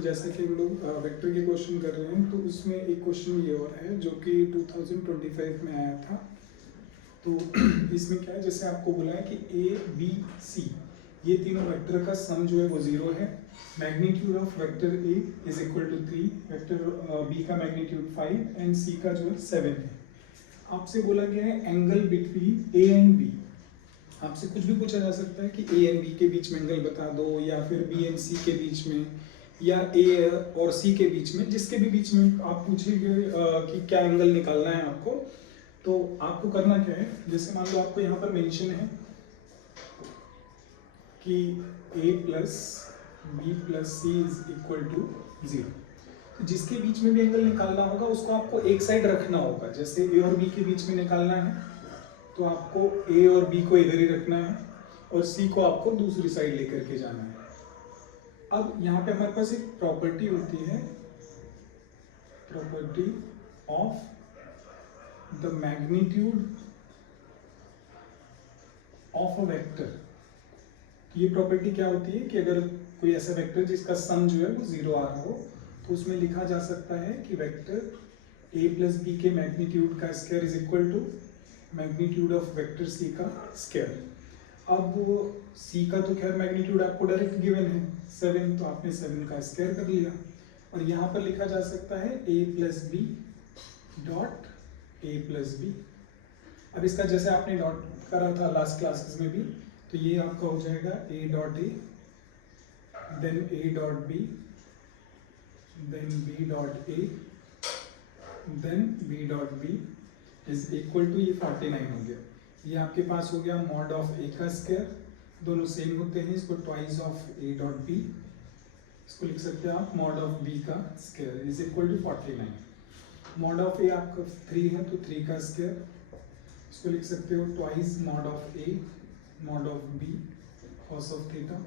जैसे कि हम लोग वेक्टर के क्वेश्चन कर रहे हैं, तो उसमें एक क्वेश्चन ये और है जो कि 2025 में आया था। तो इसमें क्या है, जैसे आपको बोला है कि ए बी सी ये तीनों वेक्टर का सम जो है वो 0 है। Magnitude of vector A is equal to 3, vector B का मैग्नीट्यूड 5 एंड सी का जो है 7 है। आपसे बोला गया है angle between A and B. आपसे कुछ भी पूछा जा सकता है कि ए एंड बी के बीच में एंगल बता दो, या फिर बी एंड सी के बीच में, या ए और सी के बीच में, जिसके भी बीच में आप पूछेंगे कि क्या एंगल निकालना है आपको। तो आपको करना क्या है, जैसे मान लो आपको यहाँ पर मेंशन है कि a plus B plus C is equal to 0। तो जिसके बीच में भी एंगल निकालना होगा उसको आपको एक साइड रखना होगा। जैसे ए और बी के बीच में निकालना है तो आपको ए और बी को इधर ही रखना है और सी को आपको दूसरी साइड लेकर के जाना है। अब यहाँ पे हमारे पास एक प्रॉपर्टी होती है, property of the magnitude of a vector. ये प्रॉपर्टी क्या होती है कि अगर कोई ऐसा वेक्टर जिसका सम जो है वो 0 आ रहा हो, तो उसमें लिखा जा सकता है कि वेक्टर a प्लस बी के मैग्नीट्यूड का square is equal to magnitude of vector C का स्क्वायर। अब सी का तो खैर मैग्नीट्यूड आपको डायरेक्ट गिवन है 7, तो आपने 7 का स्क्वायर कर लिया। और यहाँ पर लिखा जा सकता है a plus B dot a plus B. अब इसका जैसे आपने डॉट करा था लास्ट क्लासेस में भी, तो ये आपका हो जाएगा a dot A, then a dot B, then b dot A, then b dot B is equal to, ये 49 हो गया। ये आपके पास हो गया मॉड ऑफ ए का स्क्वायर, दोनों सेम होते हैं, इसको twice of A dot B, इसको लिख सकते हैं आप मॉड ऑफ बी का square is equal to 49। Mod of A आपका 3 है तो 3 का स्क्वायर, इसको लिख सकते हो twice mod of A mod of B cos of theta.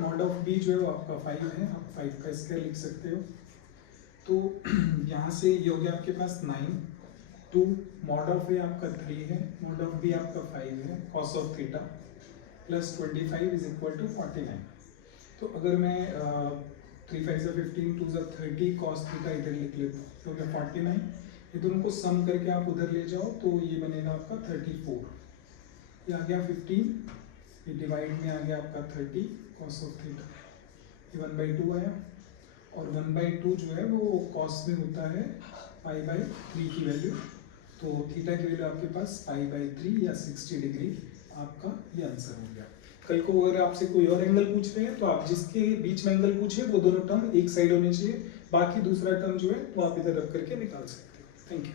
Mod of B जो है वो आपका 5 है, आप 5 का स्क्वायर लिख सकते हो। तो यहाँ से ये हो गया आपके पास 9, 2 मॉड ऑफ ए आपका 3 है, मॉड ऑफ बी आपका 5 है, cos of theta plus 25 is equal to 49। तो अगर मैं 3 5 से 15, 2 से 30 कॉस थीटा इधर लिख लेता हूँ तो क्या 49, ये दोनों को सम करके आप उधर ले जाओ तो ये बनेगा आपका 34। ये आ गया 15, ये डिवाइड में आ गया आपका 30 कॉस ऑफ थीटा, ये 1/2 आया। और 1/2 जो है वो कॉस में होता है π/3 की वैल्यू, तो थीटा की वैल्यू आपके पास π/3 या 60 डिग्री आपका ये आंसर हो गया। कल को अगर आपसे कोई और एंगल पूछ रहे हैं तो आप जिसके बीच में एंगल पूछे वो दोनों टर्म एक साइड होने चाहिए, बाकी दूसरा टर्म जो है वो आप इधर रख करके निकाल सकते हो। Thank you.